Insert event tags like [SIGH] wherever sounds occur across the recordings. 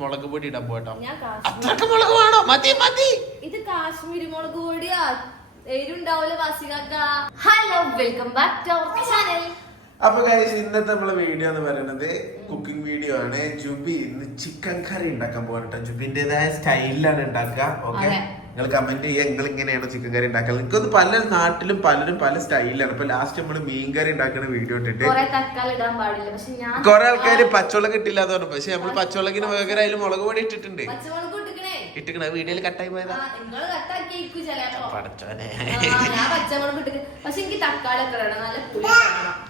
മുളക് പൊടി ഇടാൻ പോയിട്ടോ. അത്രയ്ക്ക് മുളക് വേണോ? മതി മതി. ഇത് കാശ്മീരി മുളക് പൊടിയാ. എരുണ്ടാവൂല വാസികാക്ക hello welcome back to our channel അപ്പൊ കഴിച്ച് ഇന്നത്തെ നമ്മളെ വീഡിയോ എന്ന് പറയുന്നത് കുക്കിംഗ് വീഡിയോ ആണ്. ജുബി ഇന്ന് ചിക്കൻ കറി ഉണ്ടാക്കാൻ പോകണം ജുബിന്റേതായ സ്റ്റൈലിലാണ് ഉണ്ടാക്കുക. ഓക്കെ. നിങ്ങൾ കമന്റ് ചെയ്യുക. നിങ്ങൾ ഇങ്ങനെയാണ് ചിക്കൻ കറി ഉണ്ടാക്കുക എനിക്കൊന്ന് പല നാട്ടിലും പലരും പല സ്റ്റൈലാണ് ഇപ്പൊ ലാസ്റ്റ് നമ്മൾ മീൻ കറി ഉണ്ടാക്കുന്ന വീഡിയോ ഇട്ടിട്ട് കൊറേ ആൾക്കാർ പച്ചവെള്ളം കിട്ടില്ല എന്ന് പറഞ്ഞു. പക്ഷെ നമ്മൾ പച്ചവെള്ളത്തിന് വേഗം അതിൽ മുളക് പൊടി ഇട്ടിട്ടുണ്ട്. ഇട്ടിക്കണേ. വീഡിയോയിൽ കട്ടായി പോയതാ.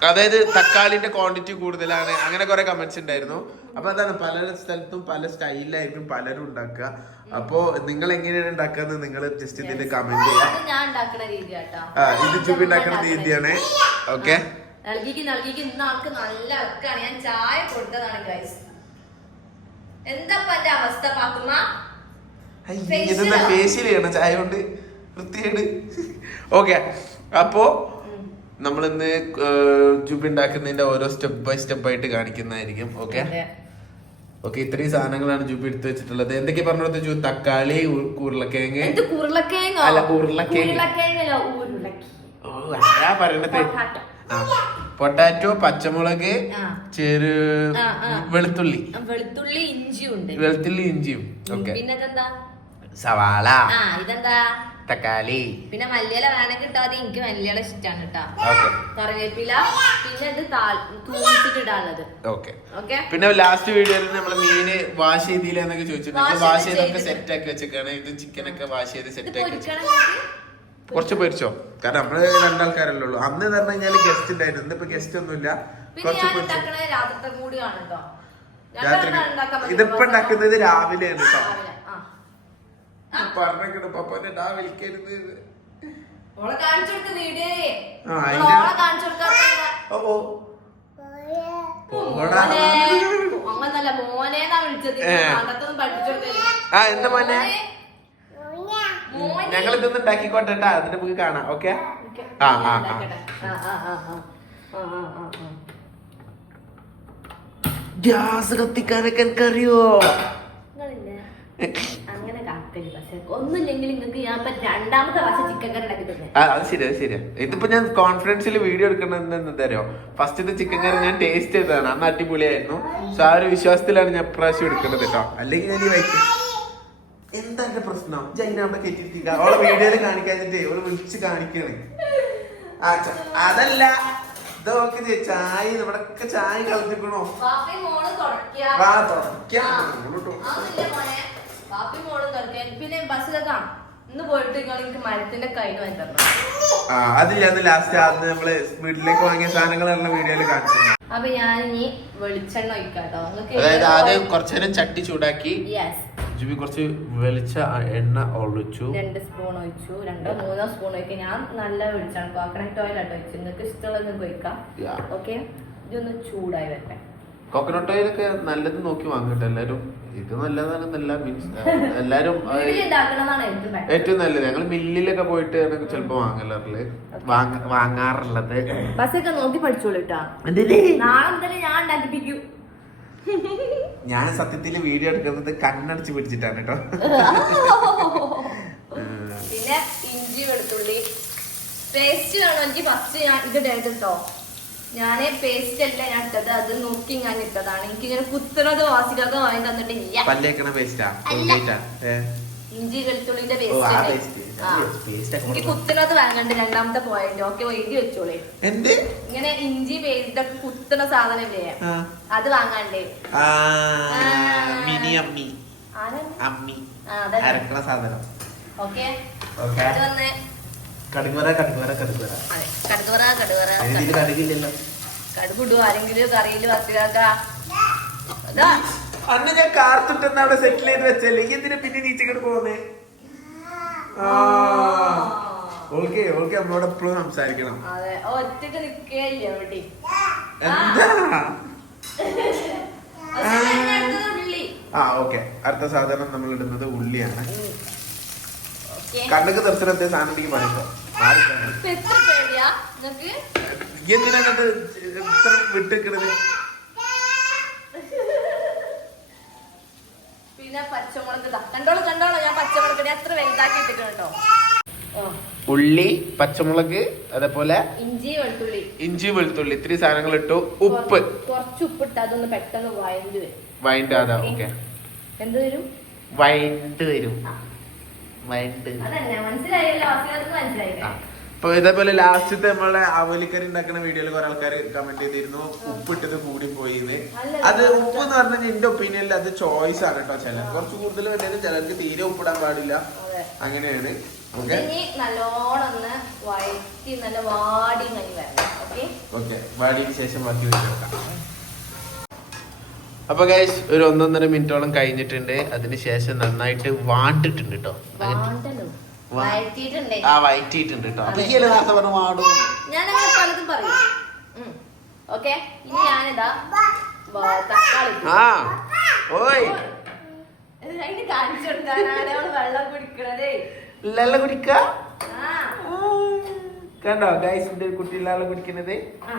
അതായത് തക്കാളിന്റെ ക്വാണ്ടിറ്റി കൂടുതലാണ്. അങ്ങനെ കുറെ കമന്റ്സ് ഉണ്ടായിരുന്നു. അപ്പൊ അതാണ് പല സ്ഥലത്തും പല സ്റ്റൈലിലായിരിക്കും പലരും ഉണ്ടാക്കുക. അപ്പോ നിങ്ങൾ എങ്ങനെയാണ് ഉണ്ടാക്കുന്നത് നിങ്ങൾ ജസ്റ്റ് ഇതിന്റെ കമന്റ് ചെയ്യാം. ആ ഇത് ചുപ്പി ഉണ്ടാക്കുന്ന രീതിയാണ്. ഓക്കെ നൽകിക്ക് നൽകിക്ക്. ഇന്ന് ആൾക്ക് നല്ല ഞാൻ ചായ കൊടുത്തതാണ് ഗൈസ് എന്താ എന്റെ അവസ്ഥ പാത്തുമ്മ? ഇതെന്താ ഫേഷ്യൽ ചെയ്യണം ചായ കൊണ്ട് വൃത്തിയായിട്ട് ഓക്കെ അപ്പോ നമ്മളിന്ന് ജുബി ഉണ്ടാക്കുന്നതിന്റെ ഓരോ സ്റ്റെപ്പ് ബൈ സ്റ്റെപ്പ് ആയിട്ട് കാണിക്കുന്നതായിരിക്കും ഓക്കെ. ഓക്കെ ഇത്രയും സാധനങ്ങളാണ് ജൂബി എടുത്ത് വെച്ചിട്ടുള്ളത്. എന്തൊക്കെ പറഞ്ഞു കൊടുത്തു തക്കാളി ഉരുളക്കിഴങ്ങ്? അല്ല, ഉരുളക്കിഴങ്ങ്. ഓ പറയണത്. പൊട്ടാറ്റോ. പച്ചമുളക്. ചെറു. വെളുത്തുള്ളി. വെളുത്തുള്ളി ഇഞ്ചിയും ഉണ്ട് വെളുത്തുള്ളി ഇഞ്ചിയും. ഓക്കെ. പിന്നെ സവാള. ഇതെന്താ? തക്കാളി. പിന്നെ മല്ലിയില വേണമെങ്കിൽ ഇട്ടാ മതി. എനിക്ക് മല്ലിയില ഇഷ്ടമാണ് കേട്ടോ. കറിവേപ്പില പിന്നെ ഇത് തൂമിച്ചിട്ട് ഇടാനുള്ളത്. ഓക്കെ. ഓക്കെ? പിന്നെ ലാസ്റ്റ് വീഡിയോയിൽ നമ്മൾ മീന് വാഷ് ചെയ്തില്ല എന്നൊക്കെ ചോദിച്ചു. നമ്മൾ വാഷ് ചെയ്തൊക്കെ സെറ്റ് ആക്കി വെച്ചേക്കാണ്. ഇത് ചിക്കൻ ഒക്കെ വാഷ് ചെയ്ത് സെറ്റ് ആക്കി? കുറച്ച് പൊരിച്ചോ? കാരണം നമ്മൾ രണ്ടാൾക്കാരല്ലേ ഉള്ളൂ. അന്ന് എന്ന് പറഞ്ഞു കഴിഞ്ഞാൽ ഗസ്റ്റ് ഉണ്ടായിരുന്നു ഇന്നിപ്പോ ഗസ്റ്റ് ഒന്നുമില്ല. കുറച്ച് പൊരിച്ചോ? രാത്രി. ഇതിപ്പോ ഉണ്ടാക്കുന്നത് രാവിലെയാണ് കേട്ടോ. പറഞ്ഞേക്കണ പപ്പനെ ഡാ വിളിക്കരുത്. ഓളെ കാണിച്ചു കൊടുത്ത വീഡിയോ ആ, ഓളെ അതിന്റെ- കാണിച്ചു കൊടുക്കാത്ത ഓ. അങ്ങനല്ല മോനേന്നാ വിളിച്ചത്? പഠിപ്പിച്ചു. ഞങ്ങൾ ഇതൊന്നും ഉണ്ടാക്കിക്കോട്ടെ ട്ടാ. എന്നിട്ട് നമുക്ക് കാണാം ഓക്കെ? ആ, ആ. ഗ്യാസ് കത്തിക്കാനൊക്കെ എനിക്കറിയോ? അത് ശരിയാ അത് ശരിയാ. ഇതിപ്പോ ഞാൻ കോൺഫിഡൻസിൽ വീഡിയോ എടുക്കണോ എന്താ ഫസ്റ്റ് ഫസ്റ്റത്തെ ചിക്കൻ കറി ഞാൻ ടേസ്റ്റ് ചെയ്തതാണ്. അന്ന് അടിപൊളിയായിരുന്നു. സോ ആ ഒരു വിശ്വാസത്തിലാണ് ഞാൻ പ്രാവശ്യം എടുക്കുന്നത് കേട്ടോ അല്ലെങ്കിൽ ഞാൻ എന്താ എന്റെ പ്രശ്നം? ജൈന അവിടെ കെറ്റിരിക്കുക അവളെ വീഡിയോയിൽ കാണിക്കാഞ്ഞിട്ടേ ഒരു വിളിച്ച് കാണിക്കണേ. അതല്ല. ഇതൊക്കെ ചായ ഒക്കെ ചായ കളഞ്ഞിക്കണോ വാ തുടയ്ക്കാം അതൊന്നുമില്ല മോളും തുടക്കുക പിന്നെ ബസ്സിലൊക്കെ ഇന്ന് പോയിട്ട് നിങ്ങൾ എനിക്ക് മരത്തിന്റെ വാങ്ങി തരണം ആ അതില്ല അന്ന് ലാസ്റ്റ് അന്ന് നമ്മൾ വീട്ടിലേക്ക് വാങ്ങിയ സാധനങ്ങളെല്ലാം വീഡിയോയിൽ കാണിച്ചു അപ്പൊ ഞാൻ ഇനി വെളിച്ചെണ്ണ ഒഴിക്കാട്ടോ. അതായത് ആദ്യം കുറച്ചു നേരം ചട്ടി ചൂടാക്കി യെസ് ജുബി കുറച്ച് വെളിച്ച എണ്ണ ഒഴിച്ചു. രണ്ട് സ്പൂൺ ഒഴിച്ചു. രണ്ടോ മൂന്നോ സ്പൂൺ ഒഴിക്കുക ഞാൻ നല്ല വെളിച്ചെണ്ണ കോക്കനട്ട് ഓയിൽ ആട്ടോ ഒഴിച്ചു നിങ്ങൾക്ക് ഇഷ്ടമുള്ളത് ഒഴിക്കാം. ഓക്കെ ഇതൊന്ന് ചൂടായി വരട്ടെ. കോക്കനട്ട് ഓയിലൊക്കെ നല്ലത് നോക്കി വാങ്ങട്ടെ. എല്ലാരും ഇത് നല്ലതാണെന്നല്ല മീൻസ് എല്ലാരും ഏറ്റവും നല്ലത്. ഞങ്ങൾ മില്ലിലൊക്കെ പോയിട്ട് ചിലപ്പോ വാങ്ങലറിൽ വാങ്ങ- വാങ്ങാറുള്ളത്. ബസ്സൊക്കെ നോക്കി പഠിച്ചോളൂ കേട്ടോ എന്തിന്? നാളെ മുതൽ ഞാൻ സത്യത്തിൽ വീഡിയോ എടുക്കുന്നത് കണ്ണടച്ച് പിടിച്ചിട്ടാണ് കേട്ടോ [LAUGHS] പിന്നെ ഇഞ്ചി വെളുത്തുള്ളി. പേസ്റ്റ് വേണമെങ്കിൽ ഫസ്റ്റ് ഞാൻ ഇത് ഇടരുത് ഞാൻ പേസ്റ്റ് അല്ല ഞാൻ ഇട്ടത്. അത് നോക്കി ഞാൻ ഇട്ടതാണ്. എനിക്ക് ഇങ്ങനെ കുത്തുന്നത് വാസിക്കാതെ വാങ്ങി തന്നിട്ടില്ല. പല്ലേക്കണ പേസ്റ്റാ. ഇഞ്ചി വെളുത്തുള്ളിന്റെ പേസ്റ്റ് എനിക്ക്. കുത്തുന്നത് വാങ്ങണ്ട്. രണ്ടാമത്തെ പോയിന്റ് ഓക്കെ എഴുതി വെച്ചോളേ. ഇങ്ങനെ ഇഞ്ചി ഇതൊക്കെ കുത്തുന്ന സാധനല്ലേ. അത് വാങ്ങണ്ടേ. മിനി അമ്മി. അമ്മി. അരക്കണ സാധനം. ഓക്കെ. ഓക്കെ. കടുകുവറ കടുകുവറ കടുകുവര അതെ കടുകുറ കടുകുറ ഇതിൽ കടുകില്ലല്ലോ. കടുകിടു ആരെങ്കിലും കറിയിൽ വത്തിരാക്കാ അതാ. അന്ന് ഞാൻ കാർത്തിട്ടെന്ന് അവിടെ സെറ്റിൽ ചെയ്ത് വെച്ചല്ലേ? എന്തിനാ പിന്നെ നീച്ചങ്ങോട്ട് പോകുന്നേ ഓക്കെ ഓക്കെ നമ്മളോട് എപ്പോഴും സംസാരിക്കണം. ആ. ഓക്കെ. അടുത്ത സാധനം നമ്മൾ ഇടുന്നത് ഉള്ളിയാണ്. കണ്ണുക്ക് എന്തേ സാധനം ഉണ്ടെങ്കിൽ പറയുമ്പോ എന്തിനാ കണ്ട് ഇത്ര വിട്ടിക്കണത്? പിന്നെ പച്ചമുളക് കണ്ടോളൂ കണ്ടോളൂ. ഞാൻ പച്ചമുളക് അത്ര വലുതാക്കി ഇട്ടിട്ടുണ്ട് ഉള്ളി പച്ചമുളക് അതേപോലെ ഇഞ്ചി വെളുത്തുള്ളി. ഇഞ്ചി വെളുത്തുള്ളി. ഇത്തിരി സാധനങ്ങൾ ഇട്ടു. ഉപ്പ്. കുറച്ച് ഉപ്പ് ഇട്ടാ അതൊന്ന് പെട്ടെന്ന് വൈൻഡ് വരും. വൈൻഡ് അതാ ഓക്കെ. എന്ത് വരും? വൈൻഡ് വരും. മനസ്സിലായില്ലേ അപ്പൊ ഇതേപോലെ ലാസ്റ്റത്തെ നമ്മളെ അവലിക്കറി ഉണ്ടാക്കുന്ന വീഡിയോയിൽ കുറെ ആൾക്കാർ കമന്റ് ചെയ്തിരുന്നു. ഉപ്പിട്ടത് കൂടി പോയിന്ന് അത് ഉപ്പ് എന്ന് പറഞ്ഞാൽ എന്റെ ഒപ്പീനിയനിൽ അത് ചോയ്സ് ആണ് കേട്ടോ ചില കുറച്ച് കൂടുതൽ വേണ്ടത് ചിലർക്ക് തീരെ ഉപ്പിടാൻ പാടില്ല. അങ്ങനെയാണ്. ഓക്കെ വാടിയതിന് ശേഷം ബാക്കി വെച്ചേക്കാം അപ്പൊ ഗൈസ് ഒരു ഒന്നൊന്നര മിനിറ്റോളം കഴിഞ്ഞിട്ടുണ്ട്. അതിനുശേഷം നന്നായിട്ട് വാണ്ടിട്ടുണ്ട് കേട്ടോ ആ വയറ്റിയിട്ടുണ്ട് കേട്ടോ അപ്പൊ ഈ നേരത്തെ പറഞ്ഞ വാടും? ഞാനങ്ങനെ പലതും പറയും. ഓക്കെ? ഇനി ഞാനിതാ വ- തക്കാളി ഇട്ടു. ആ ഓയ്. അതിന് കാണിച്ചു കൊടുക്കാനാണ് അവൾ വെള്ളം കുടിക്കണതേ. കുടിക്ക? കണ്ടോ ഗൈസ് കുട്ടി. ആ. ആ.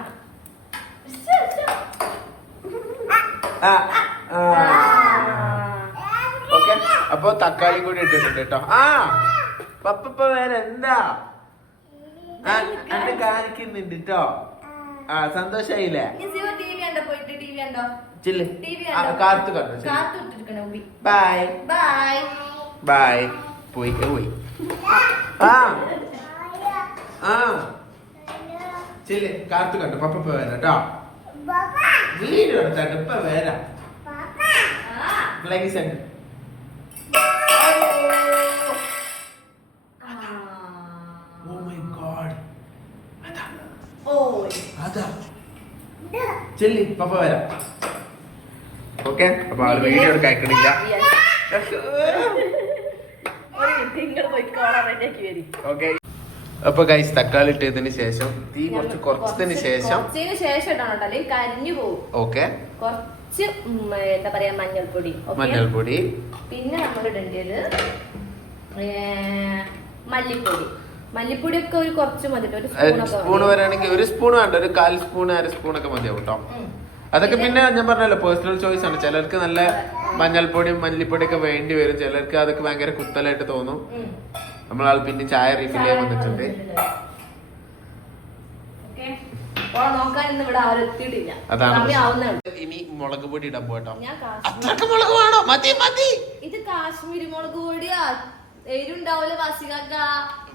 ഓക്കെ അപ്പൊ തക്കാളി കൂടി ഇട്ടിട്ടുണ്ട് കേട്ടോ. ആ പപ്പ വേറെ എന്താ? അന്നെ കാണിക്കുന്നുണ്ട് കേട്ടോ. ആ സന്തോഷായില്ലേ? കാത്തു കണ്ടോ? ബൈ ബൈ ബൈ പോയി പോയി. ആ. ആ. ചില്ല് കാത്തു കണ്ടോ? പപ്പ പോയാലോ കേട്ടോ. വീഡിയോ എടുത്താണ്ട് ഇപ്പൊ വരാം. ആ. Like send oh my god അതാ. ഓയ്. അതാ. ചെല്ലി പപ്പ വരാം. ഓക്കെ അപ്പൊ ആൾ വീഡിയോ എടുക്കാൻ അയക്കണില്ല. ഓക്കെ അപ്പൊ ഗൈസ് തക്കാളി ഇട്ടതിന് ശേഷം തീ കുറച്ച് കുറച്ചതിന് ശേഷം കുറച്ചതിന് ശേഷം ഇടണം കരിഞ്ഞു പോകും ഓക്കെ കുറച്ച് എന്താ പറയാ മഞ്ഞൾപ്പൊടി? മഞ്ഞൾപ്പൊടി. പിന്നെ നമ്മൾ ഇടേണ്ടത് മല്ലിപ്പൊടി മല്ലിപ്പൊടി. ഒക്കെ ഒരു കുറച്ച് മതി ഒരു സ്പൂൺ. വരാണെങ്കിൽ ഒരു സ്പൂൺ വേണ്ട. ഒരു കാൽ സ്പൂൺ അര സ്പൂൺ ഒക്കെ മതിയാവും കേട്ടോ. അതൊക്കെ പിന്നെ ഞാൻ പറഞ്ഞല്ലോ പേഴ്സണൽ ചോയ്സ് ആണ്. ചിലർക്ക് നല്ല മഞ്ഞൾപ്പൊടിയും മല്ലിപ്പൊടിയൊക്കെ വേണ്ടി വരും. ചിലർക്ക് അതൊക്കെ ഭയങ്കര കുത്തലായിട്ട് തോന്നും. നമ്മളാൾ പിന്നെ ചായ റീഫിൽ ചെയ്യാൻ വന്നിട്ടുണ്ട്. അതാണ് ഇനി മുളക് പൊടി ഇടാൻ പോട്ടോ അത്രയ്ക്ക് മുളക് വേണോ? മതി മതി. ഇത് കാശ്മീരി മുളക് പൊടിയാ. എരുണ്ടാവൂല വാസികാക്ക?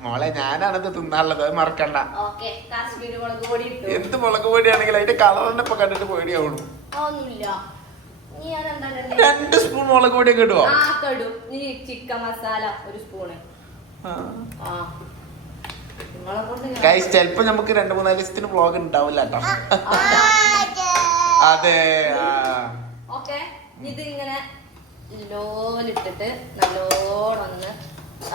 മോളെ ഞാനാണത് തിന്നാനുള്ളത്. അത് മറക്കണ്ട. ഓക്കെ കാശ്മീരി മുളക് പൊടി ഇട്ടു. എന്ത് മുളക് പൊടിയാണെങ്കിൽ അതിന്റെ കളറിന്റെ ഇപ്പൊ കണ്ടിട്ട് പേടിയാവണം. ഒന്നുമില്ല? രണ്ട് സ്പൂൺ മുളക് പൊടി കിട്ടുവോ ആ കടും ഇനി ചിക്കൻ മസാല ഒരു സ്പൂണ് ഗൈസ് ചെലപ്പോ നമുക്ക് രണ്ട് മൂന്നാൽ ദിവസത്തിന് വ്ളോഗ് ഉണ്ടാവില്ല കേട്ടോ അതെ ആ. ഓക്കെ. ഇത് ഇങ്ങനെ ലോലിട്ടിട്ട് നല്ലോണം ഒന്ന്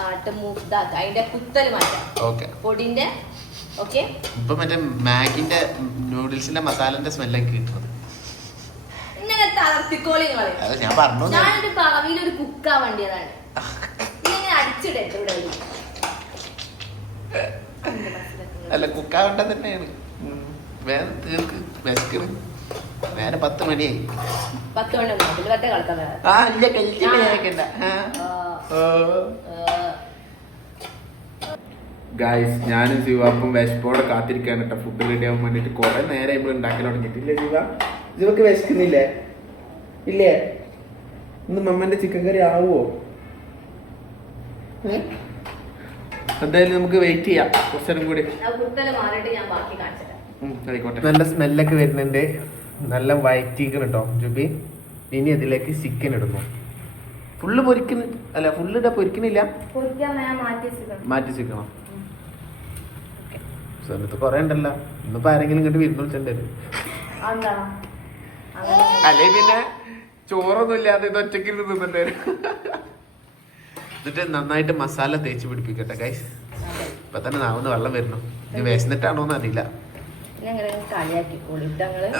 ആട്ട് മൂത്താക്ക. അതിന്റെ കുത്തൽ മാറ്റാം. ഓക്കെ. പൊടിന്റെ ഓക്കെ. ഇപ്പൊ മറ്റേ മാഗിന്റെ നൂഡിൽസിന്റെ മസാലന്റെ സ്മെല്ലൊക്കെ കിട്ടുന്നത്. ഇങ്ങനെ തളർത്തിക്കോളി ഞാൻ പറഞ്ഞു ഞാൻ. ഞാനൊരു ഭാവിയിൽ ഒരു കുക്കാ വേണ്ടിയതാണ്. [LAUGHS] അടിച്ചിടരുത് ഇവിടെ. അല്ല കുക്കാവേണ്ട തന്നെയാണ്. വേഗം തീർക്ക് വിശക്കണ്. നേരെ പത്ത് മണിയായി. പത്ത് മണി കളിക്കാൻ. ആ ഇല്ല ആ. ഗായ്സ് ഞാനും ശിവാപ്പും വിശപ്പോടെ കാത്തിരിക്കാൻ കേട്ടോ ഫുഡ് റെഡി ആവാൻ വേണ്ടിട്ട് കുറെ നേരം ഇപ്പോൾ ഉണ്ടാക്കാൻ തുടങ്ങിയിട്ടില്ലേ ശിവ ശിവക്ക് വിശക്കുന്നില്ലേ? ഇല്ലേ? ഇന്ന് മമ്മന്റെ ചിക്കൻ കറി ആവുമോ? എന്തായാലും നമുക്ക് വെയിറ്റ് ചെയ്യാം. കുറച്ചേരം കൂടി. ആയിക്കോട്ടെ. നല്ല സ്മെല്ലൊക്കെ വരുന്നുണ്ട്. നല്ല വയറ്റിക്കണം കേട്ടോ ജുബി. ഇനി അതിലേക്ക് ചിക്കൻ ഇടുന്നു. ഫുള്ള് പൊരിക്കുന്ന അല്ല ഫുള്ള് ഇടാ പൊരിക്കണില്ല? പൊരിക്കാൻ ഞാൻ മാറ്റി വെച്ചിട്ടുണ്ട് മാറ്റി വെക്കണം സമയത്ത് കൊറേ ഉണ്ടല്ലോ. ഇന്നിപ്പോ ആരെങ്കിലും ഇങ്ങോട്ട് വിരുന്ന് വിളിച്ചിട്ടുണ്ടായിരുന്നു അല്ലെ പിന്നെ ചോറൊന്നും ഇല്ലാതെ ഇത് ഒറ്റയ്ക്ക് ഇരുന്ന് തിന്നിട്ടുണ്ടായിരുന്നു എന്നിട്ട് നന്നായിട്ട് മസാല തേച്ച് പിടിപ്പിക്കട്ടെ ഗൈസ് ഇപ്പൊ തന്നെ നാവുന്ന വെള്ളം വരുന്നു ഇത് വിശന്നിട്ടാണോന്ന് അറിയില്ല.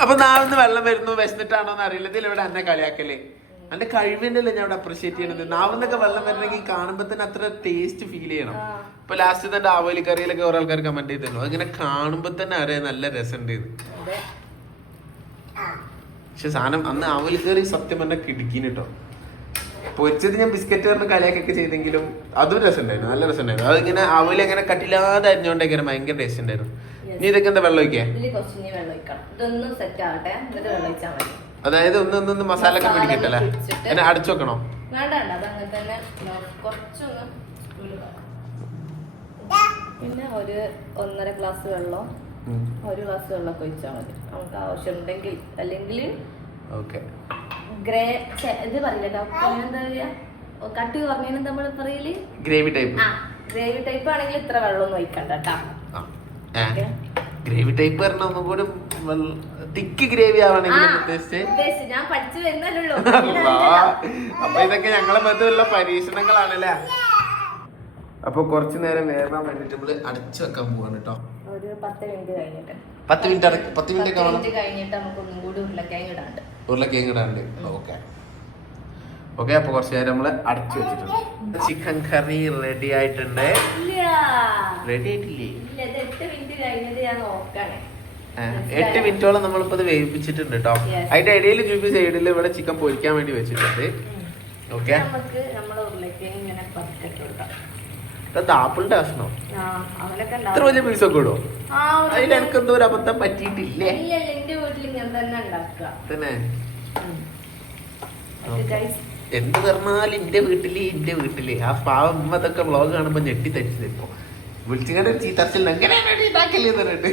അപ്പൊ നാവുന്ന വെള്ളം വരുന്നു വിശന്നിട്ടാണോന്ന് അറിയില്ല. ഇതിൽ ഇവിടെ എന്നെ കളിയാക്കല്ലേ എന്റെ കഴിവിന്റെ അല്ലേ ഞാൻ ഇവിടെ അപ്രീഷിയേറ്റ് ചെയ്യണത്. നാവുന്നൊക്കെ വെള്ളം വരണമെങ്കിൽ കാണുമ്പോ തന്നെ അത്ര ടേസ്റ്റ് ഫീൽ ചെയ്യണം. ഇപ്പൊ ലാസ്റ്റ് തന്നെ ആവോലി കറിയിലൊക്കെ ഓരോ ആൾക്കാർ കമന്റ് ചെയ്തല്ലോ അങ്ങനെ കാണുമ്പോ തന്നെ അറിയാം നല്ല രസമുണ്ട് പക്ഷെ സാധനം അന്ന് ആവോലി കറി സത്യം പറഞ്ഞ കിടുക്കിന് കേട്ടോ പൊരിച്ചത് ഞാൻ ബിസ്ക്കറ്റ് പറഞ്ഞ കലയൊക്കെ ചെയ്തെങ്കിലും അതും രസമുണ്ടായിരുന്നു. നല്ല രസമുണ്ടായിരുന്നു. അതിങ്ങനെ അവലിങ്ങനെ കട്ടില്ലാതെ അരിഞ്ഞോണ്ടേക്കാരം ഭയങ്കര ടേസ്റ്റ് ഉണ്ടായിരുന്നു. നീ ഇതൊക്കെ എന്താ വെള്ളം ഒഴിക്കേ? ഇനി ഇതൊന്നും സെറ്റ് ആവട്ടെ. എന്നിട്ട് വെള്ളം ഒഴിച്ചാൽ മതി. അതായത് ഒന്ന് ഒന്ന് ഒന്ന് മസാല ഒക്കെ പിടിക്കട്ടല്ലേ. എന്നെ അടച്ചു വെക്കണോ. പിന്നെ ഒരു ഒന്നര ഗ്ലാസ് വെള്ളം ഒരു ഗ്ലാസ് വെള്ളം ഒക്കെ ഒഴിച്ചാൽ മതി. നമുക്ക് ആവശ്യമുണ്ടെങ്കിൽ. അല്ലെങ്കിൽ ഓക്കെ ഗ്രേ ഇത് പറയില്ല ഡോക്ടർ എന്താ പറയാ കട്ടി കുറഞ്ഞതിന് നമ്മൾ പറയൽ? Gravy type. ആ ഗ്രേവി ടൈപ്പ് ആണെങ്കിൽ ഇത്ര വെള്ളമൊന്നും ഒഴിക്കണ്ട കേട്ടാ ഗ്രേവി ടൈപ്പ് പറഞ്ഞ ഒന്നും തിക്ക് ഗ്രേവി ആവണെങ്കിൽ ഉദ്ദേശിച്ചേ? ഞാൻ പഠിച്ചു വരുന്നല്ലോ. അപ്പൊ ഇതൊക്കെ ഞങ്ങളെ ബന്ധമുള്ള പരീക്ഷണങ്ങളാണല്ലേ? അപ്പൊ കുറച്ചു നേരം വേവാൻ വേണ്ടിട്ട് നമ്മൾ അടച്ചു വെക്കാൻ പോവാണ് കേട്ടോ ഒരു പത്ത് മിനിറ്റ് കഴിഞ്ഞിട്ട്. പത്ത് മിനിറ്റ് പത്ത് മിനിറ്റ് ഒക്കെ വേണം. കഴിഞ്ഞിട്ട് നമുക്ക് ഒന്നും കൂടി ഉരുളക്കിഴങ്ങ് ഇടാണ്ട്. ഉരുളക്കിഴങ്ങ് ഇടാണ്ട്. ഓക്കെ. ഓക്കെ അപ്പൊ കുറച്ചു നേരം നമ്മൾ അടച്ചു വെച്ചിട്ടുണ്ട്. ചിക്കൻ കറി റെഡി ആയിട്ടുണ്ട്. റെഡി ആയിട്ടില്ലേ? എട്ട് മിനിറ്റോളം നമ്മളിപ്പോ ഇത് വേവിപ്പിച്ചിട്ടുണ്ട് കേട്ടോ. അതിന്റെ ഇടയിൽ ജൂബി സൈഡിൽ ഇവിടെ ചിക്കൻ പൊരിക്കാൻ വേണ്ടി വെച്ചിട്ടുണ്ട്. ഓക്കെ. ഇത് ആപ്പിളിന്റെ കഷ്ണോ? ആ അവലൊക്കെ ഇത്ര വലിയ പീസൊക്കെ ഇടുമോ അതിൽ എനിക്ക് എന്തോ ഒരു അബദ്ധം പറ്റിയിട്ടില്ലേ? എന്റെ വീട്ടിൽ ഞാൻ തന്നെ ഉണ്ടാക്കുക. തന്നെ? എന്ത് പറഞ്ഞാലും എന്റെ വീട്ടിൽ എന്റെ വീട്ടിൽ. ആ പാവം ഉമ്മ ഇതൊക്കെ വ്ളോഗ് കാണുമ്പോ ഞെട്ടി തരിച്ചത് ഇപ്പൊ. വിളിച്ചിങ്ങനെ ചീത്തറിച്ചില്ല എങ്ങനെയാണ് എന്നിട്ട്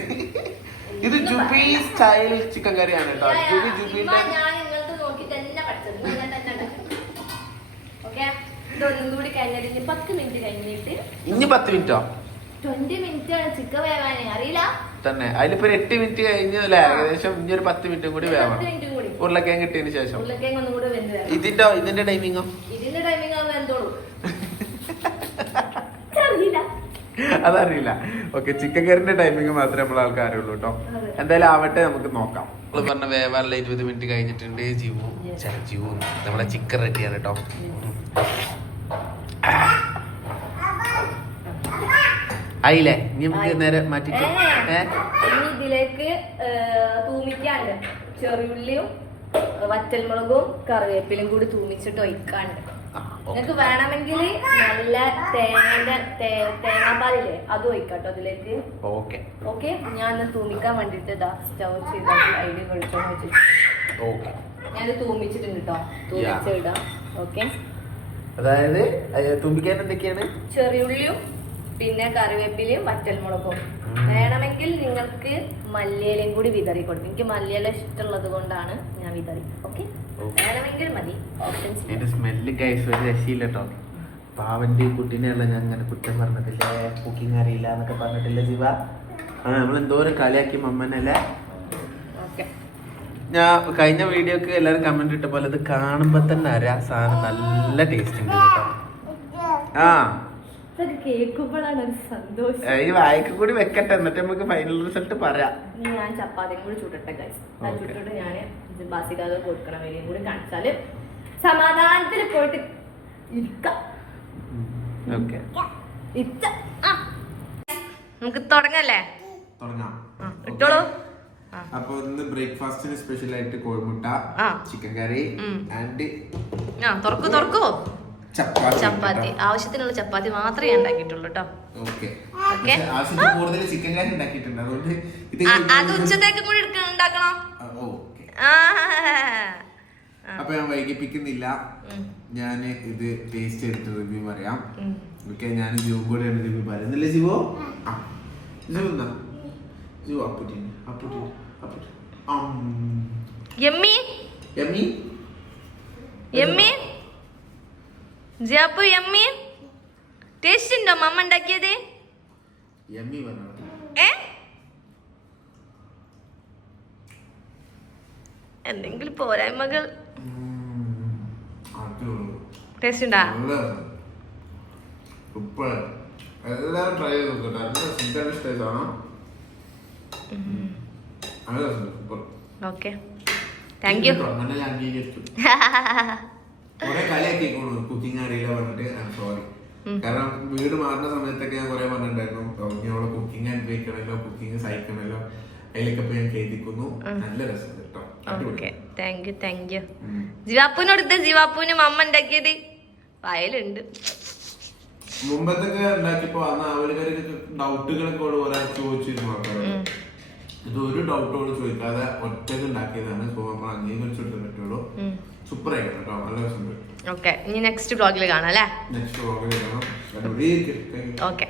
ഇത് ജുബി സ്റ്റൈൽ ചിക്കൻ കറിയാണ് കേട്ടോ. ജുബി. ജുബിന്റെ ഇനി പത്ത് മിനിറ്റ് ട്വന്റി മിനിറ്റ് ആണ് ചിക്കൻ വേവാനേ. അറിയില്ല? തന്നെ. അതിലിപ്പോ ഒരു എട്ട് മിനിറ്റ് കഴിഞ്ഞു അല്ലെ? ഏകദേശം ഇനി ഒരു പത്ത് മിനിറ്റും കൂടി വേണം മിനിറ്റ് കൂടി. ഉരുളക്കിഴങ്ങ് കിട്ടിയതിന് ശേഷം. ഉരുളക്കിഴങ്ങ് ഒന്നും കൂടി വെന്ത് വരണം ഇതിന്റെ ഇതിന്റെ ടൈമിങ്ങോ ഇതിന്റെ ടൈമിംഗ് ആവുമ്പോ എന്തോളൂ? അറിയില്ല [LAUGHS] അതറിയില്ല. ഓക്കെ ചിക്കൻ കറിന്റെ ടൈമിംഗ് മാത്രമേ നമ്മൾ ആൾക്കാരുള്ളൂ കേട്ടോ. അതെ. എന്തായാലും ആവട്ടെ നമുക്ക് നോക്കാം. നമ്മൾ പറഞ്ഞ വേവാനുള്ള ഇരുപത് മിനിറ്റ് കഴിഞ്ഞിട്ടുണ്ട്. ജീവു. Yes. ചെ, ജീവു നമ്മളെ ചിക്കൻ റെഡിയാണ് കേട്ടോ. ആയില്ലേ? ഇനി നമുക്ക് നേരെ മാറ്റി ഏ, ഏ? ഇനി ഇതിലേക്ക് തൂമിക്കാണ്ട്. ചെറിയുള്ളിയും വറ്റൽമുളകും കറിവേപ്പിലും കൂടി തൂമിച്ചിട്ട് ഒഴിക്കാണ്ട്. നിങ്ങക്ക് നിങ്ങൾക്ക് വേണമെങ്കിൽ നല്ല തേങ്ങ തേങ്ങാപ്പാലില്ലേ അത് ഒഴിക്കാട്ടോ അതിലേക്ക് ഓക്കെ. ഓക്കെ? ഞാൻ ഒന്ന് തൂമിക്കാൻ വേണ്ടിട്ട് ഇതാ സ്റ്റവ് ചെയ്ത് അതിൽ വെളിച്ചോ വെച്ചിട്ട് ഓക്കെ. ഞാനത് തൂമിച്ചിട്ടുണ്ട് കേട്ടോ തൂമിച്ചിടാം ഓക്കെ? അതായത് തുമ്പിക്കാൻ എന്തൊക്കെയാണ്? ചെറിയുള്ളിയും പിന്നെ കറിവേപ്പിലയും വറ്റൽമുളകും. വേണമെങ്കിൽ നിങ്ങൾക്ക് മല്ലിയിലയും കൂടി വിതറി കൊടുക്കും എനിക്ക് മല്ലിയില ഇഷ്ടമുള്ളത് കൊണ്ടാണ് ഞാൻ വിതറി. ഓക്കെ വേണമെങ്കിൽ മതി. ഓപ്ഷൻസ് സ്മെല്ല് കൈസ് ഒരു രക്ഷയില്ല കേട്ടോ പാവന്റെ കുട്ടീനെയുള്ള ഞാൻ അങ്ങനെ കുറ്റം പറഞ്ഞിട്ടില്ലേ കുക്കിംഗ് അറിയില്ല എന്നൊക്കെ പറഞ്ഞിട്ടില്ല ശിവ? ആ നമ്മൾ എന്തോരം കളിയാക്കി മമ്മനല്ലേ? ഞാൻ കഴിഞ്ഞ വീഡിയോക്ക് എല്ലാരും കമന്റ് ഇട്ട പോലെ ഇത് കാണുമ്പോ തന്നെ അറിയാം സാധനം നല്ല ടേസ്റ്റ് ഉണ്ട് കേട്ടോ. ആ. ഇതൊക്കെ കേൾക്കുമ്പോഴാണ് ഒരു സന്തോഷം. ഈ വായിക്ക് കൂടി വെക്കട്ടെ എന്നിട്ട് നമുക്ക് ഫൈനൽ റിസൾട്ട് പറയാം. ഇനി ഞാൻ ചപ്പാത്തിയും കൂടി ചുട്ടട്ടെ ആ Okay. ചുട്ടിട്ട് ഞാൻ ബാസിക്കാതെ കൊടുക്കണം വേണ്ടി കൂടി കാണിച്ചാൽ സമാധാനത്തിൽ പോയിട്ട് ഇരിക്കാം. നമുക്ക് തുടങ്ങല്ലേ? തുടങ്ങാം. ഇട്ടോളൂ. അപ്പൊ ഇന്ന് ബ്രേക്ക്ഫാസ്റ്റിന് സ്പെഷ്യൽ ആയിട്ട് കോഴിമുട്ട ചിക്കൻ കറി ആൻഡ് തുറക്കൂ തുറക്കൂ. ചപ്പാത്തി ചപ്പാത്തി. ആവശ്യത്തിനുള്ള ചപ്പാത്തി മാത്രമേ ഉണ്ടാക്കിയിട്ടുള്ളൂ കേട്ടോ അത് ഉച്ചത്തേക്കും കൂടി ഉണ്ടാക്കണം. അപ്പൊ ഞാൻ വൈകിപ്പിക്കുന്നില്ല. ഞാൻ ഇത് ടേസ്റ്റ് ചെയ്തിട്ട് റിവ്യൂ പറയാം. ഓക്കെ ഞാൻ ജീവ കൂടെയാണ് റിവ്യൂ പറയുന്നില്ലേ ജീവോ ആ. ജിവു ജിവു അപ്പുട്ടിന് അപ്പുട്ടിന് അപ്പുട്ടി യമ്മി. യമ്മി? യമ്മി. ജാപ്പു എമ്മി ടേസ്റ്റ് ഉണ്ടോ മമ്മ ഉണ്ടാക്കിയത്? എന്തെങ്കിലും പോരായ്മകൾ ടേസ്റ്റ് ഉണ്ടാ? എല്ലാവരും ട്രൈ ചെയ്ത് നോക്കട്ടെ. നല്ല സിംഗിൾ സ്റ്റേജ് നല്ല സൂപ്പർ ഓക്കെ താങ്ക് യു കുറെ കളിയാക്കി കുക്കിംഗ് അറിയില്ല പറഞ്ഞിട്ട്. ഐ സോറി കാരണം വീട് മാറുന്ന സമയത്തൊക്കെ ഞാൻ കുറെ പറഞ്ഞിട്ടുണ്ടായിരുന്നു. അവളെ കുക്കിംഗ് അനുഭവിക്കണമല്ലോ കുക്കിംഗ് സഹിക്കണമല്ലോ അതിലൊക്കെ ഇപ്പൊ ഞാൻ കേൾക്കുന്നു നല്ല രസം കേട്ടോ. ഓക്കെ. അടിപൊളി താങ്ക് യു താങ്ക് യു ഉം. ജീവാപ്പൂനോട് ജീവാപ്പൂന് മമ്മ ഉണ്ടാക്കിയത്. വയലുണ്ട്. മുമ്പത്തൊക്കെ ഉണ്ടാക്കിയപ്പോ അന്ന് അവർക്ക് ഡൗട്ടുകളൊക്കെ ഓരോ ചോദിച്ചിരുന്നു. ഇത് ഒരു ഡൗട്ടോട് ചോദിക്കാതെ ഒറ്റയ്ക്ക് ഉണ്ടാക്കിയതാണ്. സോ നമ്മൾ പറ്റുള്ളൂ. സൂപ്പർ ആയിരുന്നു കേട്ടോ. നല്ല രസമുണ്ട്. ഓക്കെ ഇനി നെക്സ്റ്റ് ബ്ലോഗിൽ കാണാം അല്ലേ? നെക്സ്റ്റ് ബ്ലോഗിൽ കാണാം. ഓക്കെ